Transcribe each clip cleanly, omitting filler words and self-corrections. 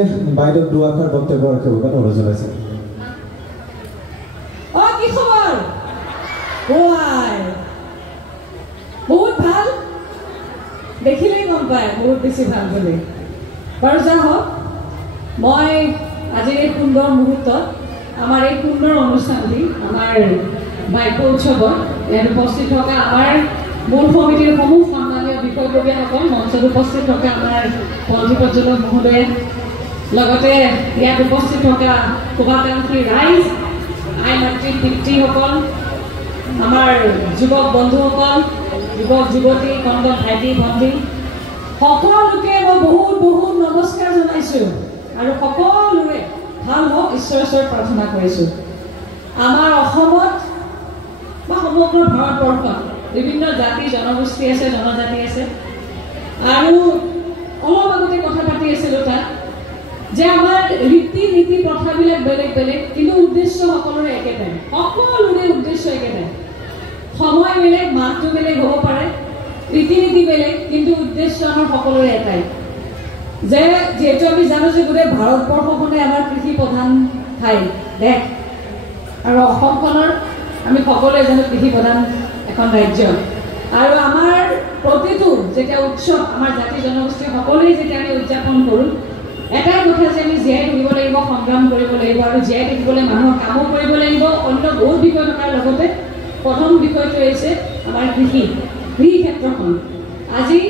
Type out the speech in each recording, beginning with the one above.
গতিকে বাইদেউ দুআষাৰ বক্তব্য ৰাখিব কাৰণে অনুৰোধ জনাইছে। কি খবৰ? বহুত ভাল, দেখিলেই গম পায় বহুত বেছি ভাল বুলি। বাৰু যা হওক, মই আজিৰ এই সুন্দৰ মুহূৰ্তত আমাৰ এই সুন্দৰ অনুষ্ঠানটি আমাৰ বাক্য উৎসৱত ইয়াত উপস্থিত থকা আমাৰ মূল সমিতিৰ সমূহ সন্মানীয় বিষয়ববীয়াসকল, মঞ্চত উপস্থিত থকা আমাৰ পল্লী পৰ্যটক মহোদয়ে, লগতে ইয়াত উপস্থিত থকা শুভাকাংক্ষী ৰাইজ, আই মাতৃ পিতৃসকল, আমাৰ যুৱক বন্ধুসকল, যুৱক যুৱতী, কণ ভাইটি ভণ্টি, সকলোকে মই বহুত বহুত নমস্কাৰ জনাইছোঁ আৰু সকলোৰে ভাল হওক ঈশ্বৰৰ ওচৰত প্ৰাৰ্থনা কৰিছোঁ। আমাৰ অসমত বা সমগ্ৰ ভাৰতবৰ্ষত বিভিন্ন জাতি জনগোষ্ঠী আছে, জনজাতি আছে, আৰু অলপ আগতে কথা পাতি আছিলোঁ তাত যে আমাৰ ৰীতি নীতি প্ৰথাবিলাক বেলেগ বেলেগ, কিন্তু উদ্দেশ্য সকলোৰে একেটাই, সকলোৰে উদ্দেশ্য একেটাই। সময় বেলেগ, মাহটো বেলেগ হ'ব পাৰে, ৰীতি নীতি বেলেগ, কিন্তু উদ্দেশ্য আমাৰ সকলোৰে এটাই, যে যিহেতু আমি জানো যে গোটেই ভাৰতবৰ্ষখনে আমাৰ কৃষি প্ৰধান ঠাই দেশ, আৰু অসমখনৰ আমি সকলোৱে জানো কৃষি প্ৰধান এখন ৰাজ্য। আৰু আমাৰ প্ৰতিটো যেতিয়া উৎসৱ আমাৰ জাতি জনগোষ্ঠী সকলোৱে যেতিয়া আমি উদযাপন কৰোঁ, এটাই কথা যে আমি জীয়াই থাকিব লাগিব, সংগ্ৰাম কৰিব লাগিব, আৰু জীয়াই থাকিবলৈ মানুহৰ কামো কৰিব লাগিব। অন্য বহুত বিষয় থকাৰ লগতে প্ৰথম বিষয়টো হৈছে আমাৰ কৃষি ক্ষেত্ৰখন। আজি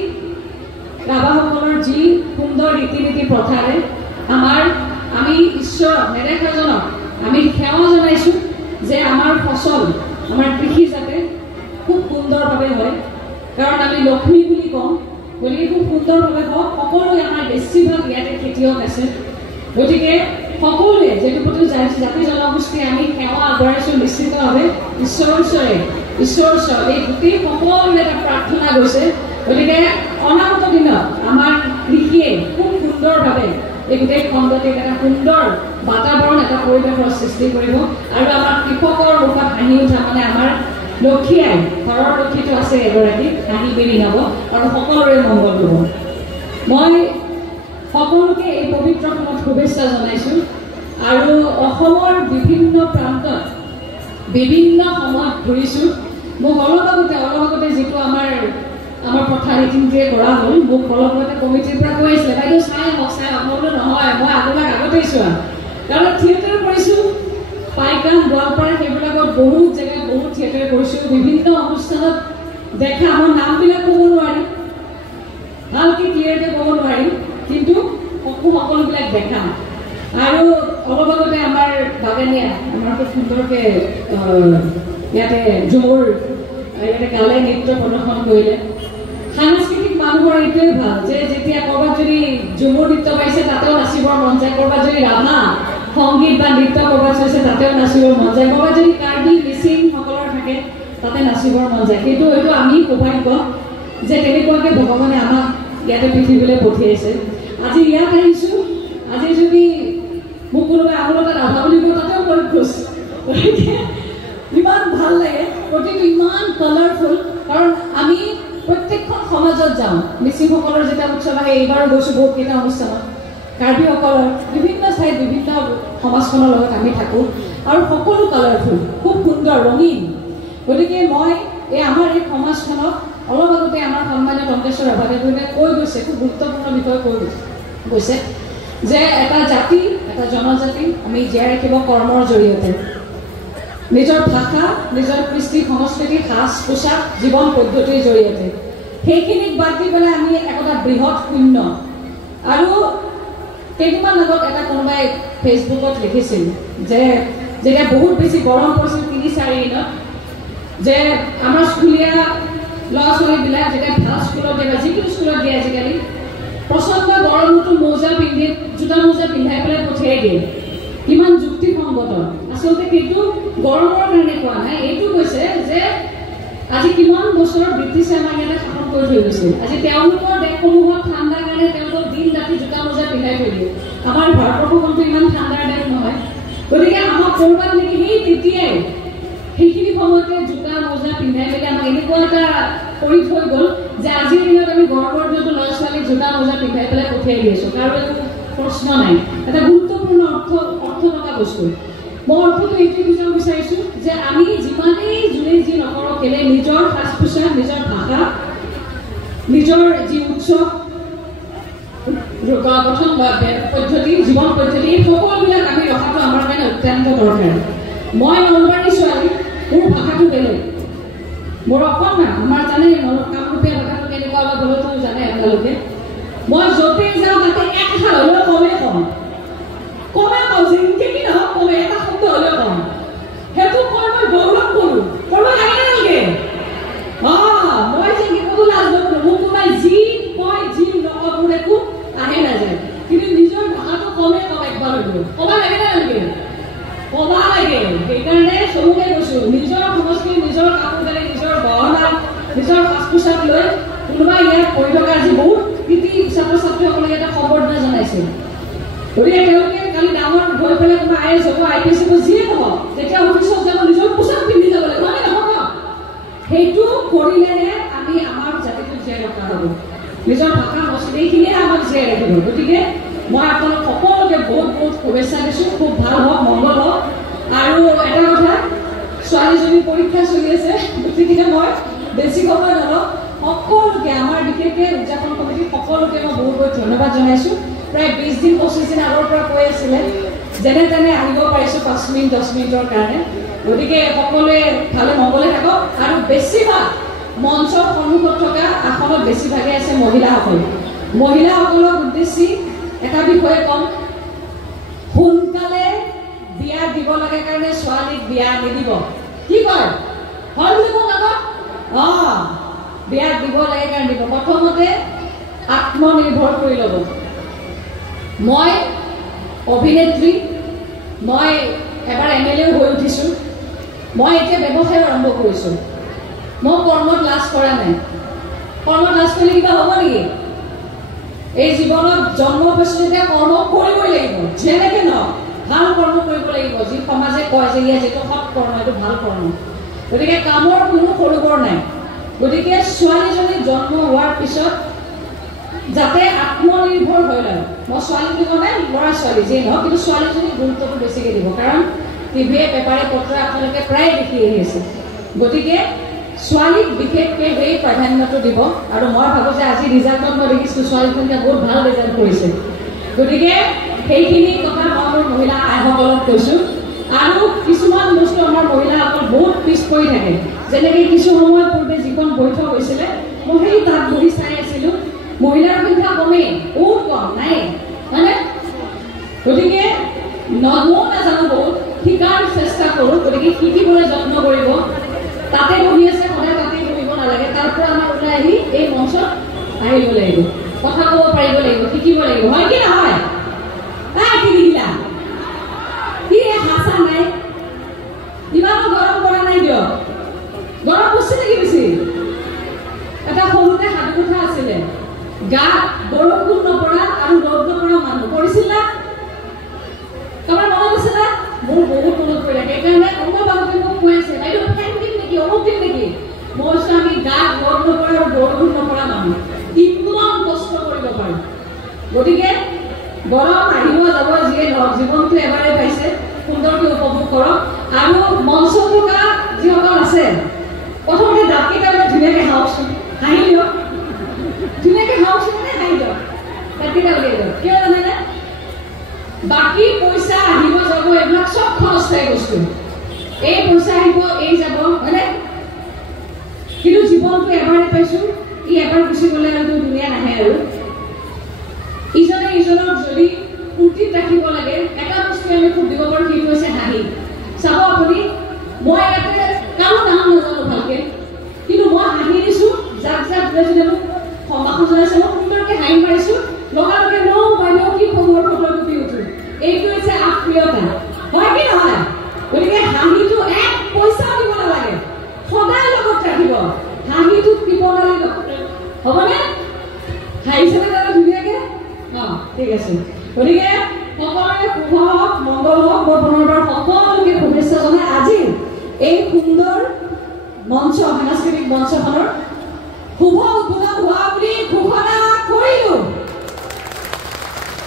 ৰাভাসকলৰ যি সুন্দৰ ৰীতি নীতি প্ৰথাৰে আমি ঈশ্বৰক নেদেখাজনক আমি সেৱা জনাইছোঁ যে আমাৰ ফচল, আমাৰ কৃষি যাতে খুব সুন্দৰভাৱে হয়, কাৰণ আমি লক্ষ্মী বুলি কওঁ, গতিকে খুব সুন্দৰভাৱে হওক। সকলোৱে আমাৰ বেছিভাগ ইয়াতে খেতিয়ক আছে, গতিকে সকলোৱে যিটো প্ৰতি জাতি জনগোষ্ঠীয়ে আমি সেৱা আগবঢ়াইছোঁ নিশ্চিতভাৱে ঈশ্বৰৰ ওচৰত এই গোটেই সকলোৱে এটা প্ৰাৰ্থনা গৈছে। গতিকে অনাগত দিনত আমাৰ কৃষিয়ে খুব সুন্দৰভাৱে এই গোটেই খণ্ডটিত এটা সুন্দৰ বাতাবৰণ, এটা পৰিৱেশৰ সৃষ্টি কৰিব, আৰু আমাৰ কৃষকৰ মুখত হাঁহি উঠা মানে আমাৰ লক্ষী আই, ঘৰৰ লক্ষীটো আছে এগৰাকী, হাঁহি বিৰি হ'ব আৰু সকলোৰে মংগল হ'ব। মই সকলোকে এই পবিত্ৰ সময়ত শুভেচ্ছা জনাইছোঁ, আৰু অসমৰ বিভিন্ন প্ৰান্তত বিভিন্ন সময়ত ঘূৰিছোঁ। মোক অলপ আগতে যিটো আমাৰ প্ৰথা ৰীতি নীতিৰে কৰা হ'ল, মোক অলপ আগতে কমিটিৰ পৰা কৈ আছিলে, বাইদেউ চাই আহক মই বোলো নহয়, মই আগতেই চোৱা, কাৰণ থিয়েটাৰ কৰিছোঁ, পাইকান, গোৱালপাৰা, সেইবিলাকত বহুত জেগাত বহুত থিয়েটাৰ কৰিছোঁ, বিভিন্ন অনুষ্ঠানত দেখা। আমাৰ নামবিলাক ক'ব নোৱাৰিম, ভালকৈ ক্লিয়াৰকৈ ক'ব নোৱাৰিম, কিন্তু সকলোবিলাক দেখা। আৰু অলপ আগতে আমাৰ বাগানীয়া আমাৰ খুব সুন্দৰকৈ ইয়াতে ঝুমুৰ ইয়াতে গালে, নৃত্য প্ৰদৰ্শন কৰিলে। সাংস্কৃতিক মানুহৰ এইটোৱে ভাল যে যেতিয়া ক'ৰবাত যদি ঝুমুৰ নৃত্য পাইছে তাতেও নাচিবৰ মন যায়, ক'ৰবাত যদি ৰাভা সংগীত বা নৃত্য ক'ৰবাত চাইছে তাতেও নাচিবৰ মন যায়, ক'ৰবাত যদি কাৰ্বি মিচিং সকলৰ থাকে তাতে নাচিবৰ মন যায়। কিন্তু এইটো আমি সৌভাগ্য যে তেনেকুৱাকৈ ভগৱানে আমাক ইয়াতে পৃথিৱীলৈ পঠিয়াইছে। আজি ইয়াত আহিছোঁ, আজি যদি মোক কোনোবাই আঙুলতে ৰাভা বুলি কয় তাতেও মই খুচ। গতিকে ইমান ভাল লাগে, প্ৰতিটো ইমান কালাৰফুল, কাৰণ আমি প্ৰত্যেকখন সমাজত যাওঁ। মিচিংসকলৰ যেতিয়া উৎসৱ আহে, এইবাৰো গৈছোঁ বহুতকেইটা অনুষ্ঠানত, কাৰ্বিসকলৰ বিভিন্ন ঠাইত বিভিন্ন সমাজখনৰ লগত আমি থাকোঁ, আৰু সকলো কালাৰফুল, খুব সুন্দৰ ৰঙীন। গতিকে মই আমাৰ এই সমাজখনক অলপ আগতে আমাৰ সন্মানীয় টংকেশ্বৰ ৰাভাদেৱে কৈ গৈছে, খুব গুৰুত্বপূৰ্ণ বিষয় কৈ গৈছে যে এটা জাতি, এটা জনজাতি আমি জীয়াই ৰাখিব কৰ্মৰ জৰিয়তে, নিজৰ ভাষা, নিজৰ কৃষ্টি সংস্কৃতি, সাজ পোছাক, জীৱন পদ্ধতিৰ জৰিয়তে। সেইখিনিক বাদ দি পেলাই আমি একোটা বৃহৎ শূন্য। আৰু কেইদিনমান আগত এটা কোনোবাই ফেচবুকত লিখিছিল যে যেতিয়া বহুত বেছি গৰম পৰিছিল ৩-৪ দিনত, যে আমাৰ স্কুলীয়া ল'ৰা ছোৱালীবিলাক যেতিয়া ভাল স্কুলত দিয়ে বা যিকোনো স্কুলত দিয়ে আজিকালি, প্ৰচণ্ড গৰমতো মোজা পিন্ধি, জোতা মোজা পিন্ধাই পেলাই পঠিয়াই দিয়ে। কিমান যুক্তিসংগত? আচলতে সেইটো গৰমৰ কাৰণে কোৱা নাই, এইটো কৈছে যে আজি কিমান বছৰ ব্ৰিটিছে আমাক ইয়াতে শাসন কৰি থৈ গৈছিল। আজি তেওঁলোকৰ দেশসমূহত ঠাণ্ডাৰ কাৰণে তেওঁলোকক দিন ৰাতি জোতা মোজা পিন্ধাই থৈ দিয়ে। আমাৰ ভাৰতবৰ্ষখনতো ইমান ঠাণ্ডাৰ দেশ নহয়, গতিকে আমাক ক'ৰবাত নেকি সেই তেতিয়াই সেইখিনি সময়তে জোতা মোজা পিন্ধাই মেলি আমাক এনেকুৱা এটা কৰি থৈ গ'ল যে আজিৰ দিনত আমি গৰমৰ দিনতো ল'ৰা ছোৱালীক জোতা মোজা পিন্ধাই পেলাই পঠিয়াই দি আছোঁ। কাৰো একো প্ৰশ্ন নাই এটা গুৰুত্বপূৰ্ণ অৰ্থ থকা বস্তু মই অৰ্থটো এইটোৱে বুজাব বিচাৰিছোঁ যে আমি যিমানেই যোনে যি নকৰক কেলে নিজৰ সাজ পোছাক নিজৰ ভাষা নিজৰ যি উৎসৱ গঠন পদ্ধতি জীৱন পদ্ধতি সকলোবিলাক আমি ৰখাটো আমাৰ কাৰণে অত্যন্ত দৰকাৰ মই নলবাৰীৰ ছোৱালী মোৰ ভাষাটো বেলেগ মোৰ অকণমান আমাৰ জানে কামৰূপীয়া ভাষাটো কেনেকুৱা অলপ হ'লেতো জানে আপোনালোকে মই য'তে যাওঁ তাতে এষাৰ হ'লেও কমেই কওঁ যেনেকৈ কি নহওক কমে এটা শব্দ হ'লেও কম সেইটো কৈ মই গৌৰৱ কৰোঁ কৰিব লাগে নালাগে মই যে ক'তো লাজ নকৰোঁ মোক কোনোবাই যি কয় যি নকওঁ মোৰ একো আহে নাযায় কিন্তু নিজৰ ভাষাটো কমেই কম একবাৰ হ'লেও ক'ব লাগে নালাগে ক'ব লাগে সেইকাৰণে চবকে কৈছোঁ নিজৰ সংস্কৃতি নিজৰ কাপোৰ কানি নিজৰ গহনা নিজৰ সাজ পোছাক লৈ কোনোবাই ইয়াত পঢ়ি থকা আজি বহুত কৃতি ছাত্ৰ ছাত্ৰীসকলে এটা সম্বৰ্ধনা জনাইছে গতিকে তেওঁলোকে কালি ডাঙৰ গৈ পেলাই কোনোবা আই এছ হ'ব আই পি এছ হ'ব যিয়ে নহওক তেতিয়া অফিচত যাব নিজৰ পোছাক পিন্ধি যাব লাগিব হয় নহ'ব সেইটো কৰিলেহে আমি আমাৰ জাতিটো জীয়াই ৰখা হ'ব নিজৰ ভাষা সংস্কৃতি এইখিনিয়ে আমাক জীয়াই ৰাখিব গতিকে মই আপোনালোক সকলোকে বহুত বহুত শুভেচ্ছা দিছোঁ খুব ভাল হওক মংগল হওক আৰু এটা কথা ছোৱালীজনীৰ পৰীক্ষা চলি আছে গতিকে মই বেছি সময় নলওঁ সকলোকে আমাৰ বিশেষকৈ উদযাপন কমিটি সকলোকে মই বহুত বহুত ধন্যবাদ জনাইছোঁ প্ৰায় 20 দিন 25 দিন আগৰ পৰা কৈ আছিলে যেনে তেনে আহিব পাৰিছোঁ 5 মিনিট 10 মিনিটৰ কাৰণে গতিকে সকলোৱে ভালে মংগলে থাকক আৰু বেছিভাগ মঞ্চৰ সন্মুখত থকা আসনত বেছিভাগে আছে মহিলাসকলক উদ্দেশ্যি এটা বিষয়ে কম সোনকালে বিয়া দিব লাগে কাৰণে ছোৱালীক বিয়া নিদিব কি কয় হয় বুলি কওঁ আকৌ বিয়া দিব লাগে কাৰণে দিব প্ৰথমতে আত্মনিৰ্ভৰ কৰি ল'ব মই অভিনেত্ৰী মই এবাৰ MLA হৈ উঠিছোঁ মই এতিয়া ব্যৱসায় আৰম্ভ কৰিছোঁ মই কৰ্মত লাজ কৰা নাই কৰ্মত লাজ কৰিলে কিবা হ'ব নেকি এই জীৱনত জন্ম পাইছোঁ যেতিয়া কৰ্ম কৰিবই লাগিব যেনেকৈ নহওক ভাল কৰ্ম কৰিব লাগিব যি সমাজে কয় যে ইয়াত যিটো সৎ কৰ্ম এইটো ভাল কৰ্ম গতিকে কামৰ কোনো সৰু বৰ নাই গতিকে ছোৱালীজনী জন্ম হোৱাৰ পিছত যাতে আত্মনিৰ্ভৰ হৈ লয় মই ছোৱালীটো মানে ল'ৰা ছোৱালী যিয়ে নহওক কিন্তু ছোৱালীজনীক গুৰুত্বটো বেছিকৈ দিব কাৰণ টিভিয়ে পেপাৰে পত্ৰই আপোনালোকে প্ৰায় দেখি আহি আছে গতিকে ছোৱালীক বিশেষকৈ সেই প্ৰাধান্যটো দিব আৰু মই ভাবোঁ যে আজি ৰিজাল্টত মই দেখিছোঁ ছোৱালীজনীয়ে বহুত ভাল ৰিজাল্ট কৰিছে গতিকে সেইখিনি কথা মই মোৰ মহিলা আইসকলক কৈছোঁ আৰু কিছুমান বস্তু আমাৰ মহিলাসকল বহুত পিছ পৰি থাকে যেনেকৈ কিছু সময় পূৰ্বে যিখন বৈঠক হৈছিলে মই সেই তাত বহি চাই আছিলোঁ মহিলাৰ সংখ্যা কমেই বহুত কম নাই হয়নে গতিকে ময়ো নাজানো বহুত শিকাৰ চেষ্টা কৰোঁ গতিকে শিকিবলৈ যত্ন কৰিব তাতে বহি আছে সদায় তাতে বহিব নালাগে তাৰ পৰা আমাৰ ওলাই আহি এই মঞ্চত আহিব লাগিব কথা ক'ব পাৰিব লাগিব শিকিব লাগিব হয় কি নহয় কি শিকিলা কি হাঁচা নাই ইমানো গৰম কৰা নাই দিয়ক গৰম পৰছে নেকি বেছি এটা সৰুতে সাধু কথা আছিলে গাত বৰষুণ নপৰা আৰু ৰ'দ নপৰা মানুহ পৰিছিল না কাৰোবাৰ মনত আছে না মোৰ বহুত মনত পৰি থাকে সেইকাৰণে কোনোবা বাবুকে মোক কৈ আছে বাইদেউ ফেন দিম নেকি অলপ দিম নেকি মই কৈছোঁ আমি গাত ৰ'দ নপৰা আৰু বৰষুণ নপৰা মানুহ কিমান কষ্ট কৰিব পাৰোঁ গতিকে গৰম আহিব যাব যিয়ে নহওক জীৱনটো এবাৰে পাইছে সুন্দৰকৈ উপভোগ কৰক আৰু মঞ্চত থকা যিসকল আছে প্ৰথমতে দাঁতকেইটা ধুনীয়াকৈ হাওকচোন হাঁহি দিয়ক ধুনীয়াকৈ হাওকচোন মানে হাঁহি দিয়ক দাঁতকেইটা উলিয়াই দিয়ক কিয় জানেনে বাকী পইচা আহিব যাব এইবিলাক চব খৰচকাৰী বস্তু এই পইচা আহিব এই যাব হয়নে কিন্তু জীৱনটো এবাৰে পাইছোঁ ই এবাৰ গুচি গ'লে আৰু ধুনীয়া নাহে আৰু ইজনে ইজনক যদি ফূৰ্তিত ৰাখিব লাগে এটা বস্তু আমি খুব দিব পাৰোঁ সেইটো হৈছে হাঁহি চাব আপুনি মই ইয়াতে কাৰো নাম নাজানো ভালকৈ কিন্তু মই হাঁহি দিছোঁ যাক যাক যদি মোক সম্ভাষণ জনাইছে মই সুন্দৰকৈ হাঁহি মাৰিছোঁ লগে লগে বাইদেউ কি খবৰ ফটো টুপি উঠোঁ এইটো হৈছে আপ্ৰিয়তা হয় কি নহয় গতিকে হাঁহিটো এক পইচাও দিব নালাগে সদায় লগত ৰাখিব হাঁহিটো কৃপণালী হ'বনে হাঁহিছেনে তাতে ধুনীয়াকৈ ঠিক আছে গতিকে সকলোৰে শুভ হওক মংগল হওক মই পুনৰবাৰ সকলোকে শুভেচ্ছা জনাই আজি এই সুন্দৰ মঞ্চ সাংস্কৃতিক মঞ্চখনৰ শুভ উদ্বোধন হোৱা বুলি ঘোষণা কৰিলোঁ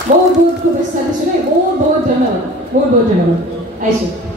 বহুত বহুত শুভেচ্ছা দিছোঁ দেই বহুত বহুত ধন্যবাদ আহিছোঁ